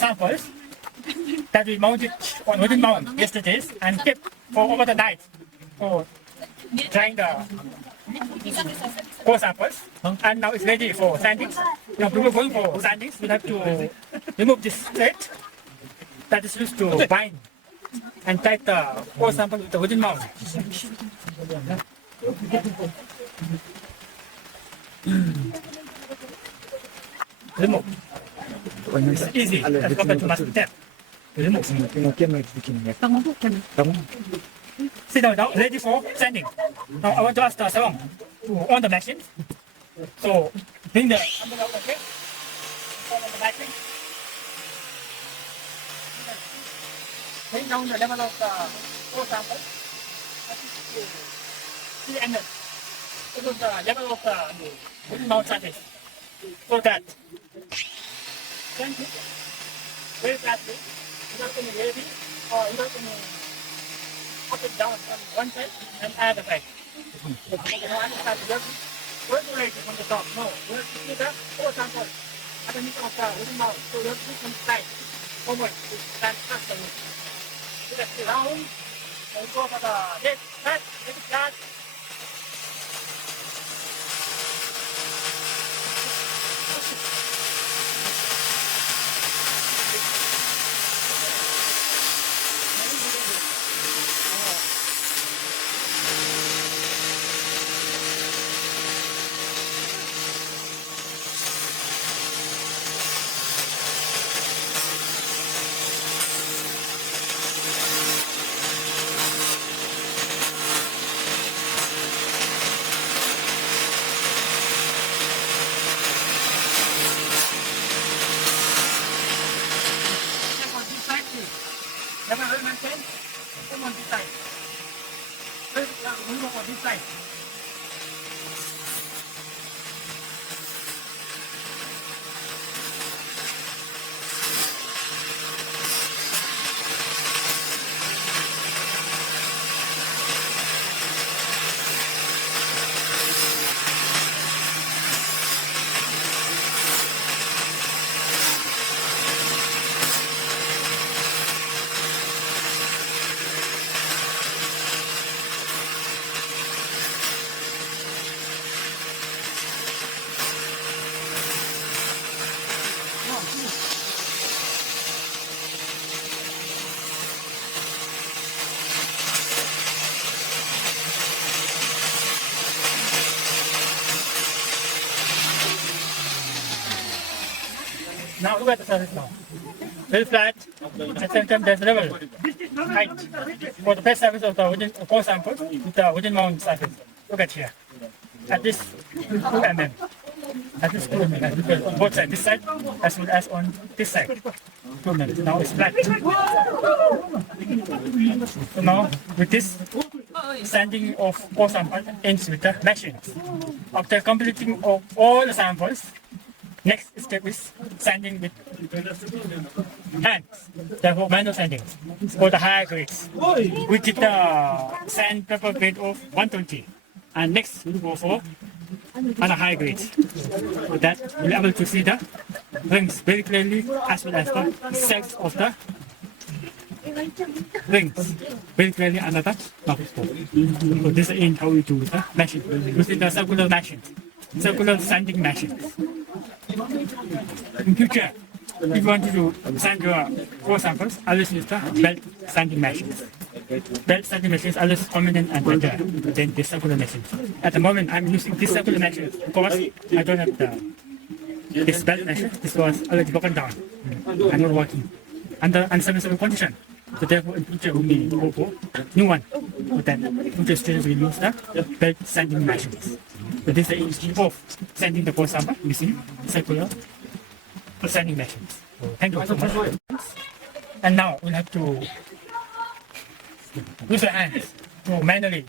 samples that we mounted on wooden mount yesterday and kept for over the night for trying the core samples. And now it's ready for sandings. Now before going for sandings, we have to remove this thread that is used to bind and tie the core sample with the wooden mount. Remove. It's easy as compared to mass step. Remove. Sit down now, ready for sanding. Now I want to ask the salon to on the machine. So bring the envelope, okay? On the machine. Bring down the level of the core sample. See the angle. This is the level of the wooden mount surface. So that then very flatly, either going to heavy or either going to up it down on one side and add the side. So you know, understand, you have to percolate it from the top. No, you have to see the core sample underneath of the wooden mount. So you have to do some side forward to stand fast on it. So that's the round, and go for the head, flat, make it flat. Now look at the surface now. Very flat. At the same time there's level height for the best surface of the wooden core sample with the wooden mount surface. Look at here. At this 2 mm. At this 2 mm. On both sides, this side as well as on this side. 2 mm. Now it's flat. So now with this sanding of core sample ends with the machine. After completing of all the samples, next step is sanding with hands, therefore manual sanding for the higher grades. We did the sandpaper grade of 120, and next we go for other high grades. So that you'll be able to see the rings very clearly as well as the size of the rings very clearly under the microscope. So this is how we do the machine using the circular machine, circular sanding machines. In future, if you want to sand your core samples, always use the belt sanding machines. Belt sanding machines are less common and better than the circular machines. At the moment, I'm using this circular machine because I don't have this belt machine. This was already broken down. I'm not working under unserviceable condition. So therefore, in future, we may go for new one. So then, future students will use the belt sanding machines. So this is of sanding the core sample using circular sanding machines. So thank you so much. And now we'll have to use your hands to manually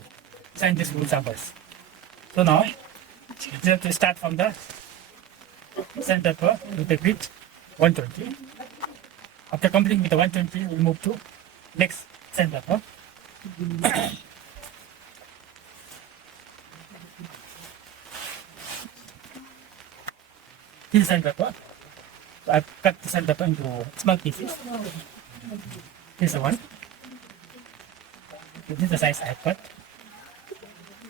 sand these wood samples. So now we have to start from the sandpaper with the grit 120. After completing with the 120, we move to next sandpaper. This is sandpaper. So I've cut the sandpaper into small pieces. This is the one. So this is the size I've cut.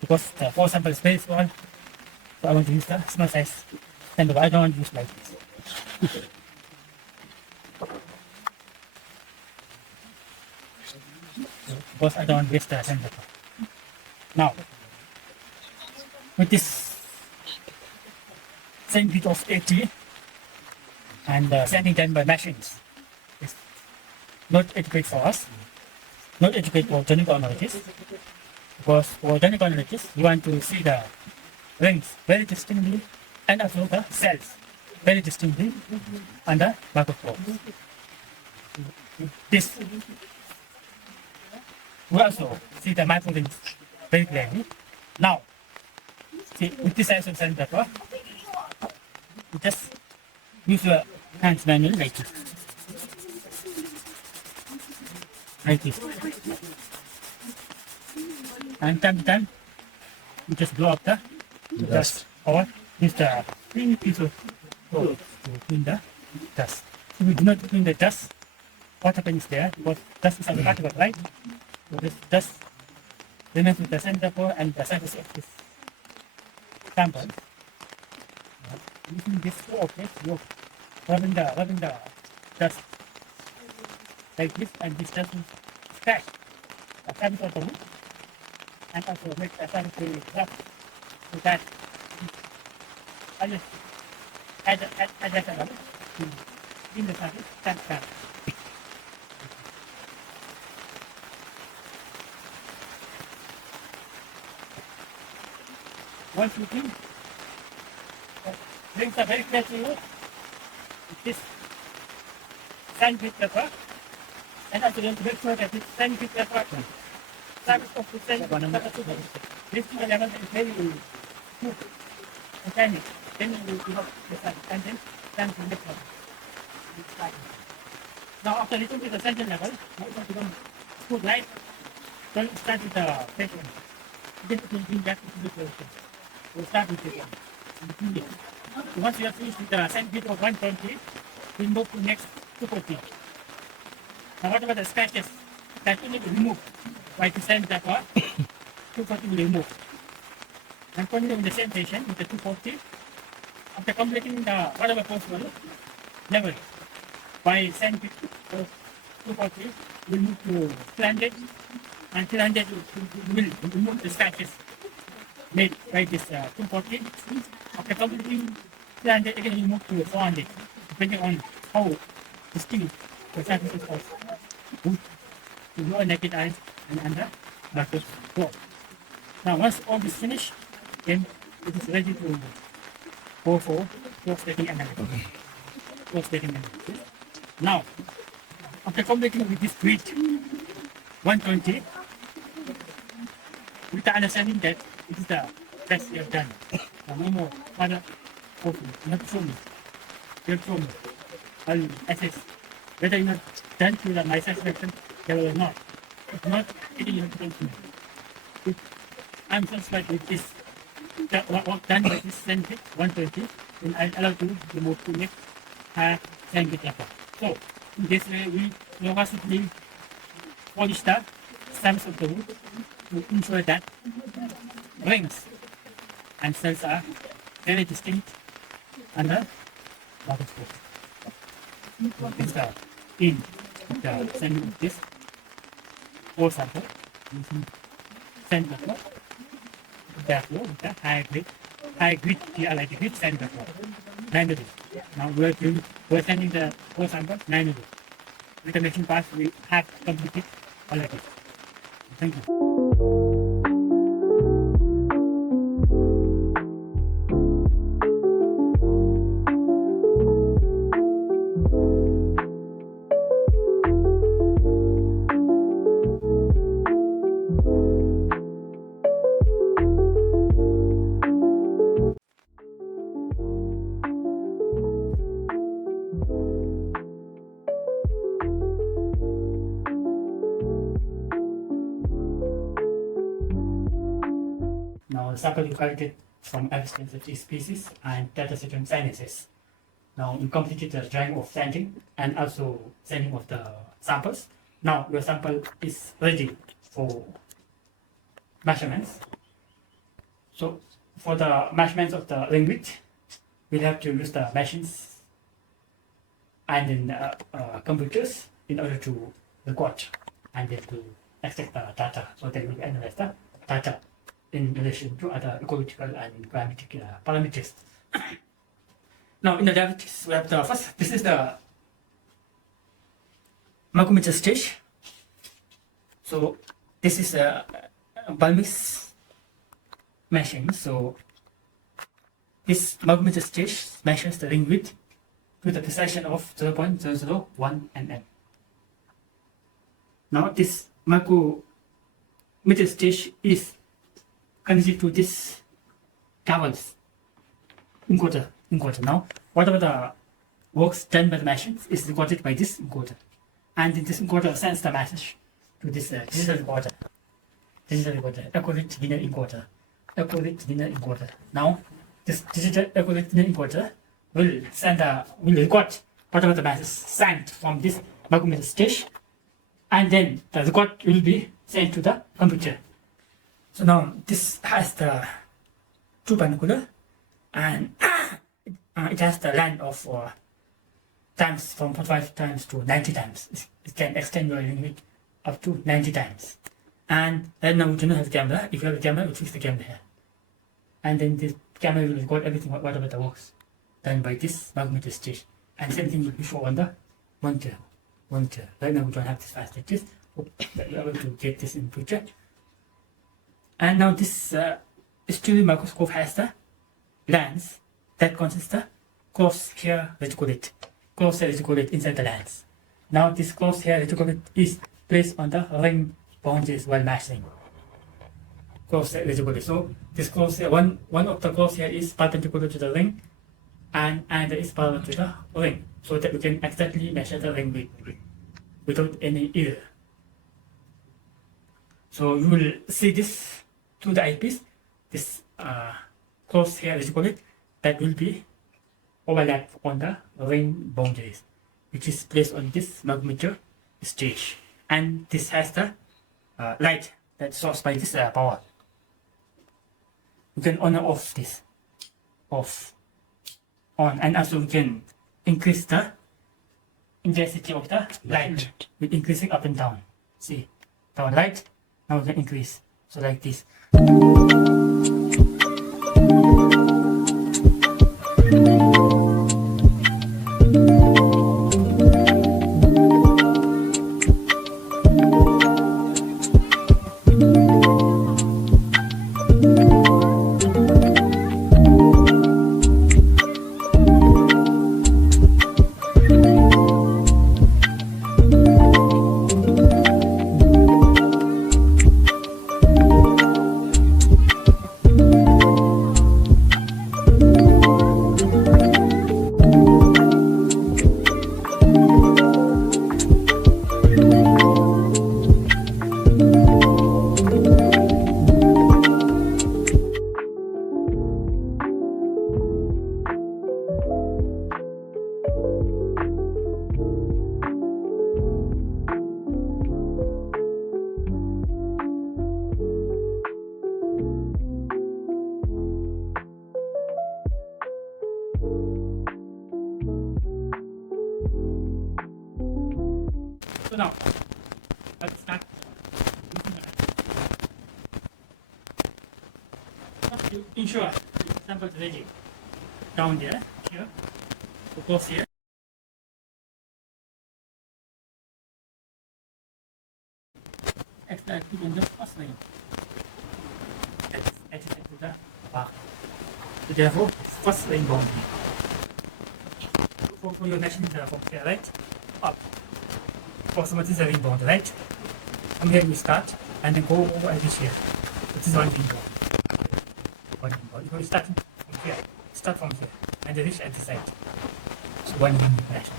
Because the 4 sample is very small, so I want to use the small size sandpaper. I don't want to use like this. Because I don't want to waste the sandpaper. Now, with this same bit of 80 and sanding done by machines is not adequate for us, not adequate for dendrochronologists, because for dendrochronologists you want to see the rings very distinctly and also the cells very distinctly under microscope. This we also see the micro rings very clearly. Now, see with this size of sandpaper, you just use your hands manually like this. Like this. And time to time, you just blow up the dust or use the tiny piece of cloth to clean the dust. If you do not clean the dust, what happens there? Because dust is a particle, right? So this dust remains with the sandpaper and the surface of this sample. Using this object, you're rubbing the dust like this, and this dust will scratch the surface of the wood and also make the surface very rough, so that I just add that level to clean the surface transparent. Once you clean, rings are very clear to you with this sandpaper, and also you want to make sure that this sandpaper surface of the sandpaper this level is very good and shiny. Then you give up the sand and then sand to next level. Now after little bit of sand level, now you want to put light, don't start with the fresh one. Then it will bring back to the position. We'll start with this one. So once you have finished with the sandpaper of 120, we'll move to next 240. Now whatever the scratches that you need to remove by the sandpaper, 240 will remove. And continue in the same position with the 240. After completing the whatever possible level by sandpaper 240, we'll move to 300, and 300 will remove the scratches made by this 240. After completing 300, again we move to 400, depending on how distinct the surfaces of wood to your naked eyes and under microscope. Now once all is finished, then it is ready to go for close-dating analysis. Now, after completing with this grid 120, with the understanding that it is the best you have done. No more further hoping. You have to show me. You have to show me. I'll assess whether you have done to the my satisfaction level or not. If not, it will be to me. If I'm satisfied with this, the work done by this sandpit 120, then I'll allow you to move to next sandpit level. So, in this way, we progressively polish the stems of the wood to ensure that rings and cells are very distinct under microscope. So this is the in the sanding of this ore sample using sandpaper. Therefore, with the high grit grit sandpaper manually. Now we're sending the ore sample manually. With the machine pass, we have completed already. Thank you. Now, sample is collected from extensive species and data set on sinuses. Now you completed the drawing of sanding and also sending of the samples. Now your sample is ready for measurements. So for the measurements of the ring width, we'll have to use the machines and then computers in order to record and then to extract the data, so that we analyze the data in relation to other ecological and climatic parameters. Now in the derivatives, we have the first, this is the micrometer stage. So this is a bulbous machine. So this micrometer stage measures the ring width to the precision of 0.001 mm. Now this micrometer stage is connected to this cables encoder. Now whatever the works done by the machine is recorded by this encoder, and this encoder sends the message to this digital recorder, accurate linear encoder. Now this digital accurate linear encoder will record whatever the message sent from this micrometer stage, and then the record will be sent to the computer. So now this has the two binocular, and it has the length of times from 45 times to 90 times. It can extend your ring up to 90 times. And right now we do not have camera. If you have a camera, we'll fix the camera here. And then this camera will record everything, whatever the works done by this micrometer stage. And same thing will be shown on the monitor. Right now we don't have this fast like this. Hope that you're able to get this in the future. And now this stereo microscope has the lens that consists of crosshair reticulate inside the lens. Now this crosshair reticulate is placed on the ring boundaries while measuring. Crosshair reticulate. So this crosshair, one of the crosshair is perpendicular to the ring, and another is parallel to the ring, so that we can exactly measure the ring width without any error. So you will see this through the eyepiece, this crosshair reticulate that will be overlapped on the ring boundaries, which is placed on this micrometer stage. And this has the light that's sourced by this power. You can on or off this, on, and also we can increase the intensity of the light with increasing up and down. See, the light, now we can increase, so like this. So now, let's start using the first you ensure the sample is ready. Down there, here, so close here. Exactly on the first line. Adjacent to the bar. So therefore, first line boundary. For your machine from here, right? Up. For some, this is a ring boundary, right? From here we start and then go over and reach here. This is one ring boundary. One ring boundary. You start from here. Start from here and then reach at the side. So one ring machine.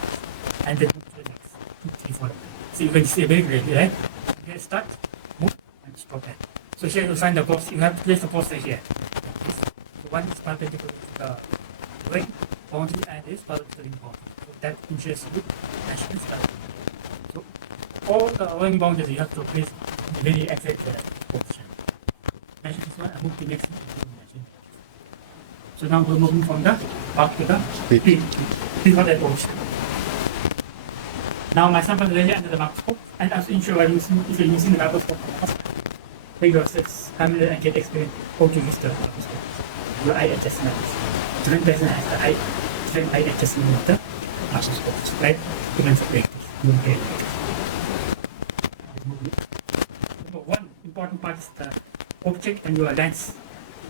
And then move to the next. 2, 3, 4. So you can see very clearly, right? Here start, move, and stop there. So here you find the post. You have to place the post right here. So one is perpendicular to the ring, boundary and its parallel boundary. So that ensures good measurements. So all the ring boundaries you have to place in very exact position. Measure this one and move to the next one. So now we're moving from the back to the peak. This is what I position. Now my sample is really under the microscope, and as ensure if you're using the microscope, take your steps familiar and get experience how to use the microscope. Your eye adjustment. Different person has the different eye adjustment of the microscope, right? Different subjects. One important part is the object and your lens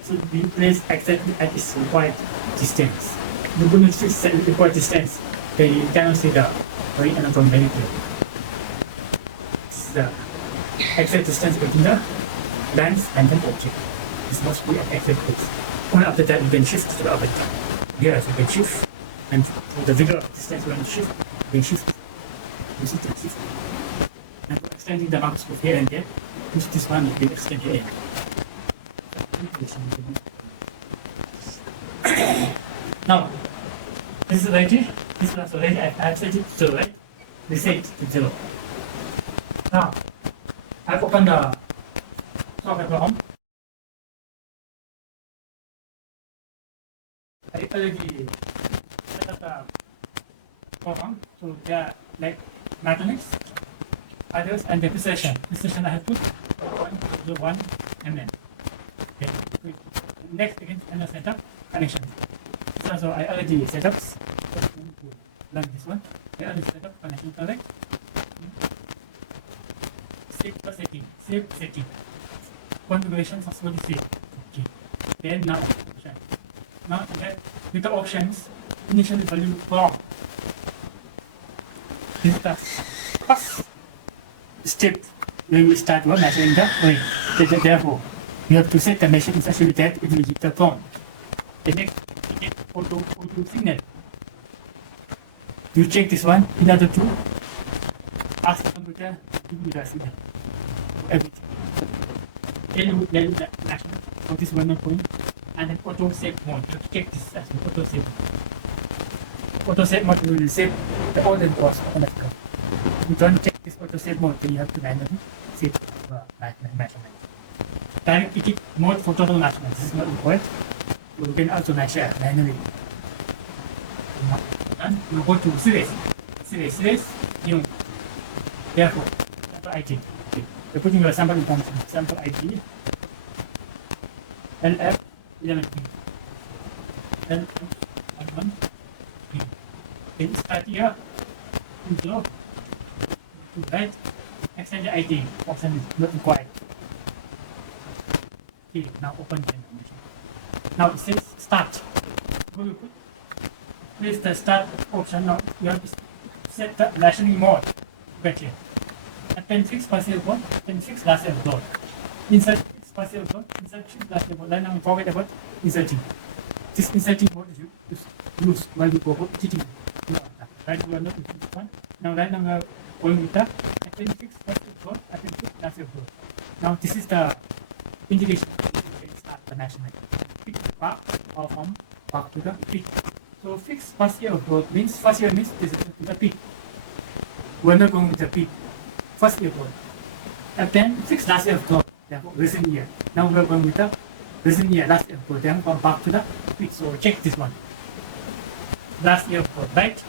should be placed exactly at its required distance. The bonus is set required distance. They cannot see the marine anatomy very clearly. This is the exact distance between the lens and the object. This must be an exact place. Only after that you can shift to the other side. Here you can shift, and for the bigger distance when you shift, you can shift. You see the shift. And for extending the microscope here and there, use this one you can extend here. Now, this is ready. This is also ready. I have set it to 0, right? Reset to 0. Now, I've opened the software program. I already set up the program. So they are like mathematics, others, and the precision. Precision I have put 1 mm. Okay. Next again, another setup connection. So I already set up. Learn this one. I already set up connection correct. Save the setting. Save setting. Configuration successfully saved. Okay. Then now option. Now with the options, initial value from. This is the first step when we start measuring the weight. Therefore, you have to set the machine such that it will give the tone. The next, auto signal. You check this one in order to ask the computer to give you the signal. Everything. Then you let the action of this one point, and then auto save mode. You check this as auto save. Auto save mode will save the order course automatically. You don't check this auto save mode, then you have to manually save the measurement. Direct edit mode for total measurement. This is not required. You can also measure manually. And you go to series, new. Therefore, sample ID. Okay. You're putting your sample information. Sample ID. LF 11P. LF 11P. Then start here. Intro. Right. Extend the ID. Option is not required. Okay, now open the information. Now it says start. Place the start option. Now you have to set the rationing mode right here. Append fixed partial mode, append fixed partial mode. Insert fixed partial mode, insert fixed partial mode. Then now we forget about inserting. This inserting mode is used while we go editing. Right, we are not using this one. Now right now we are going with the append fixed partial mode, append fixed partial mode. Now this is the indication. You can start the measurement. Pick back or from back to the peak. So fixed partial growth means partial means this is the peak. We're not going with the peak. First year growth. And then fixed last year growth. Therefore recent year. Now we're going with the recent year last year growth. Then come back to the peak. So check this one. Last year growth, right?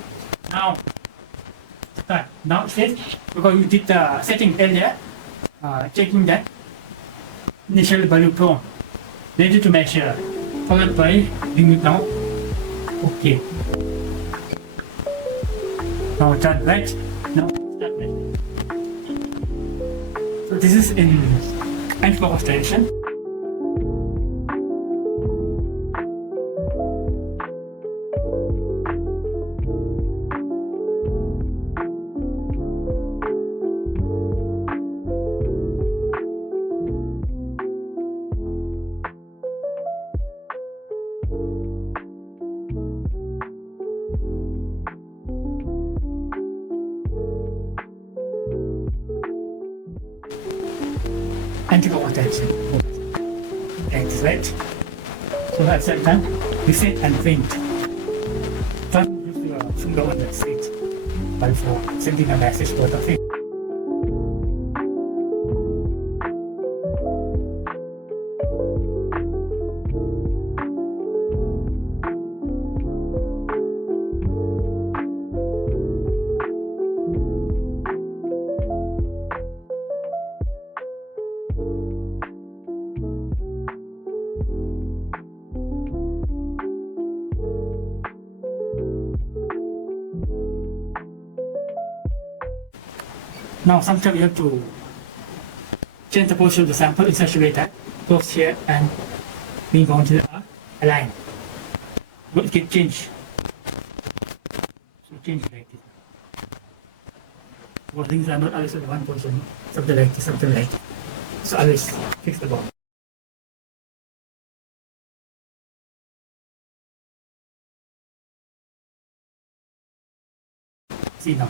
Now start. Now it says because you did the setting earlier, checking that initial value prone. Ready to measure. Followed by limit now. Okay. Now done, right? Now start measuring. So this is in anti-focus direction. Anti-focus direction. That's right. So at the same time, reset and faint. couldn't go on the street. But for sending a message to the thing. Now sometimes you have to change the position of the sample in such a way that goes here and being on to a line. But it can change. So change like this. Because things are not always in one position, something like this, something like this. So always fix the ball. See now.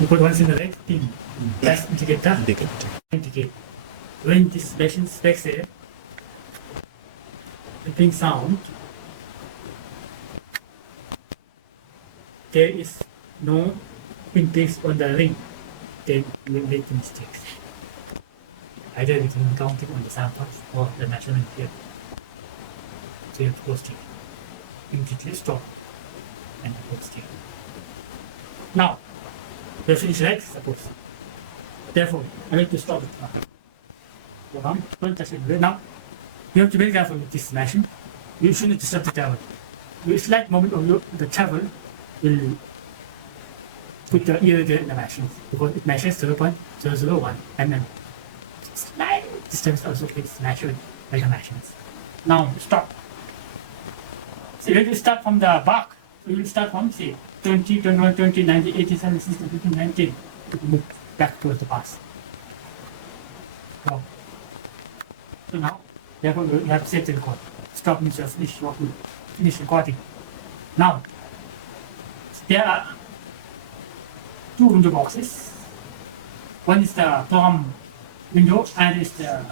You put once in the right thing. That's indicate the indicate. When this machine speaks here, the ping sound, there is no pin ticks on the ring, then you will make mistakes. Either we can count it on the samples or the measurement here. So you have to post it. Immediately stop and post it. Now, we have finished, right? Suppose. Therefore, I need to stop it now. Go on, don't touch it. Now, you have to be very careful with this machine. You shouldn't disturb the travel. With slight moment of the travel will put the irrigator in the machine because it measures 0.001 mm. Slight distance also is measured by the machines. Now, stop. So you have to start from the bark. So you will start from, say, 20, 21, 20, 90, 80, 70, 60, 50, 19 to move back towards the past. So now, therefore, you have to save the record. Stop means you have finished what you finish recording. Now, there are two window boxes. One is the program window and is the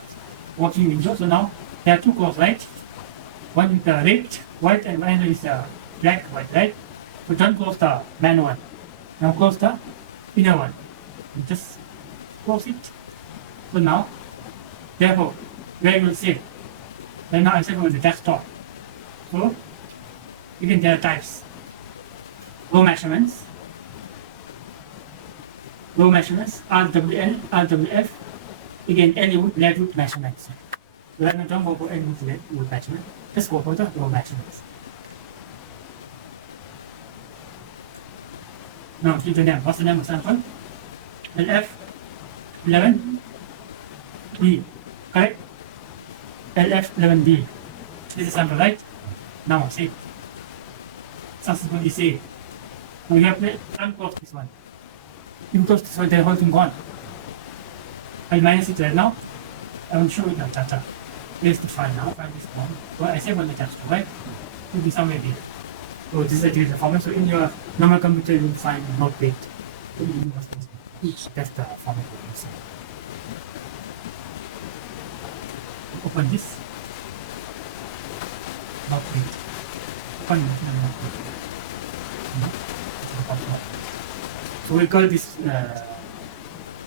working window. So now, there are two colors, right? One is the red, white, and one is the black, white, right? So don't close the main one. Now close the inner one. And just close it. So now, therefore, where you will save. Then now I save on the desktop. So again there are types. Low measurements, RWL, RWF. Again, any wood, lead wood measurements. So right now don't go for any wood, lead wood measurement. Just go for the low measurements. Now give the name. What's the name of sample? LF11B. Correct? LF11B. This is sample, right? Now see. Successfully see. Now you have to unclose this one. If you close this one, the whole thing gone. I'll minus it right now. I will show you the data. Here's the file now. File is gone. Well, I save on the desktop, right? It will be somewhere there. So this is a digital format. So in your normal computer, you will find not date. That's the format you can see. Open this. Not date. Open it. So we call this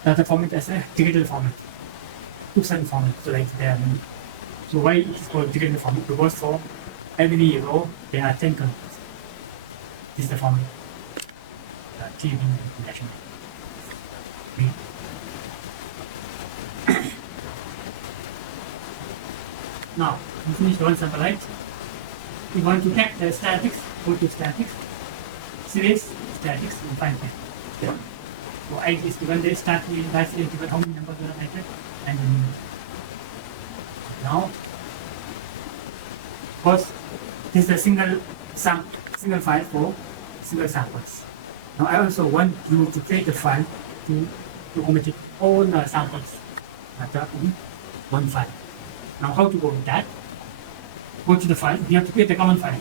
data format as a digital format. Two-sided format. So like there are many. So why it is called digital format? Because for every row there are 10 columns. This is the format. TV measurement. Now, we finished one sample, right? We want to check the statistics. Go to statistics. Series statistics and find that. So I is given the start with that is given how many numbers are measured and the mean. Now, first, this is a single file for single samples. Now I also want you to create a file to omit all the samples in one file. Now how to go with that? Go to the file. You have to create a common file.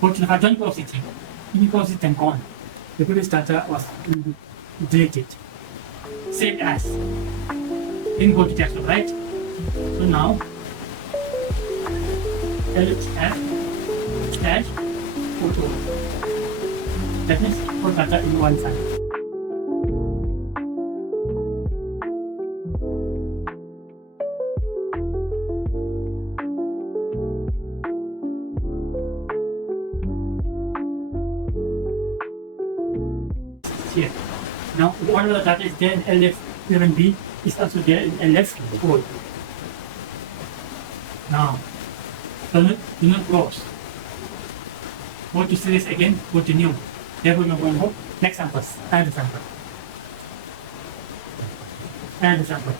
Go to the file. Don't close it. If you close it, then gone. The previous data was deleted. Save as. Then go to desktop, right? So now LF photo. That means all data in one file. Here. Now, one of the data is there in LF11B, is also there in LF4. Now, do not close. Go to series again, go to new. Therefore, we're going to go next samples, add sample. Add sample.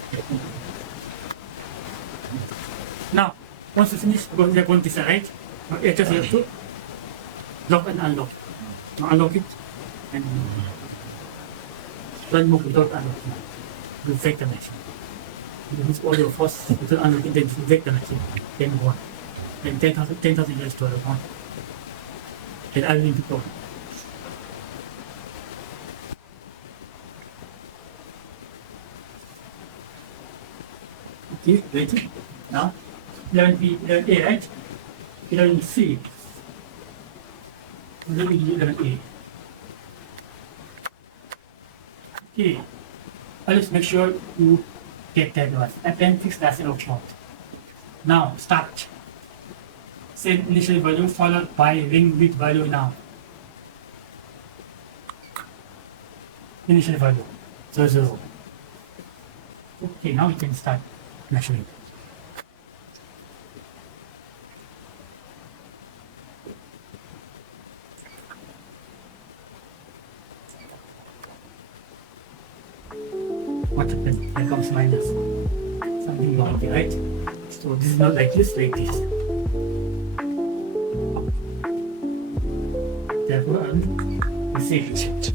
Now, once you finish, we are going to select. You just have to lock and unlock. Now, unlock it and don't move without unlocking. You break the machine. You use all your force without unlocking, then you break the machine. Then go on. Then 10,000 US dollars on. Then I will need to go. Okay, ready? Now, 11B, 11A, right? 11C. 11A. Okay, always make sure you get that one. Appendix that's an output. Now, start. Same initial value followed by ring with value now. Initial value 0. Okay, now we can start measuring. What happened? Here comes minus. Something wrong here, right? So this is not like this, like this. Therefore, I'll save it.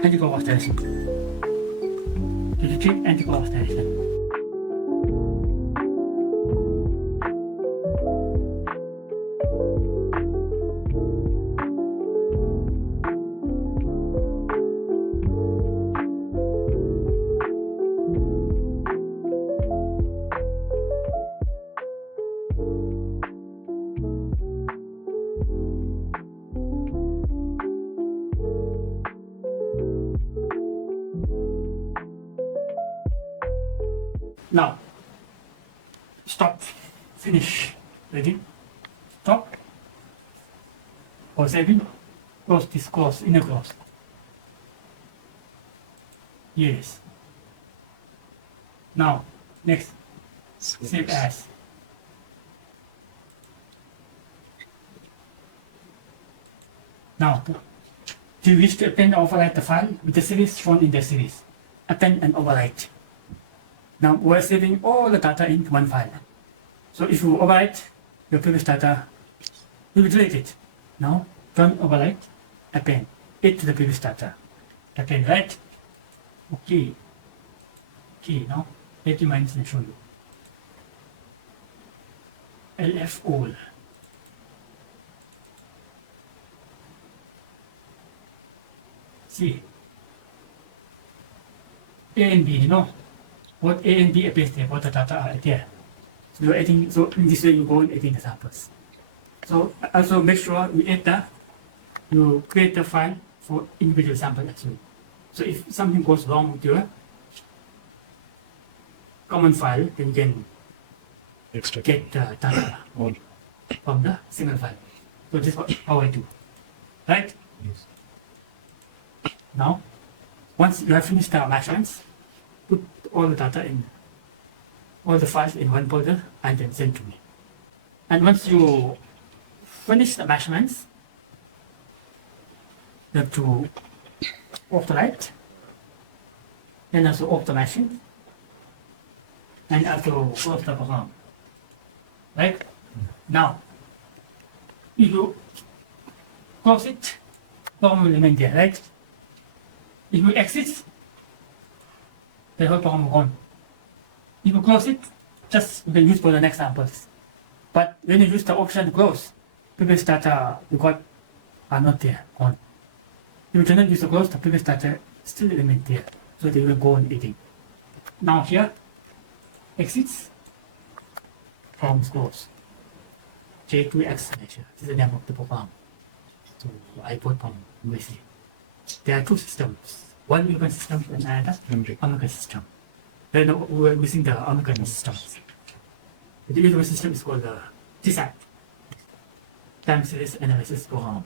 Anti-coagulation. To treat anti-coagulation. Now, stop, finish, ready, stop, or saving, close this close, inner close. Yes. Now, next, save as. Now, do you wish to append or overwrite the file with the series shown in the series? Append and overwrite. Now we're saving all the data in one file. So if you overwrite your previous data, you will delete it. Now don't overwrite, append it to the previous data. Append, right? Okay. Okay, now let me minus and show you. LF all. See. A and B, you know. What A and B appears there, what the data are there. So you're adding, so in this way you go and adding the samples. So also make sure you create the file for individual sample as well. So if something goes wrong with your common file, then you can get the data from the single file. So this is how I do. Right? Yes. Now, once you have finished the measurements, put all the data in, all the files in one folder and then send to me. And once you finish the measurements, you have to off the light, then also off the machine, and also close the program. right? Now, if you close it, program will remain there, right? If you exit, the whole program will gone. If you close it, just you can use for the next samples. But when you use the option to close, previous data you got are not there, gone. If you do not use the close, the previous data still remain there, so they will go on eating. Now here, exits, forms close. J2X measure. This is the name of the program. So I put from USC. There are two systems. One European system and another American system. Then we're using the American system. The European system is called the TSAT, time series analysis program.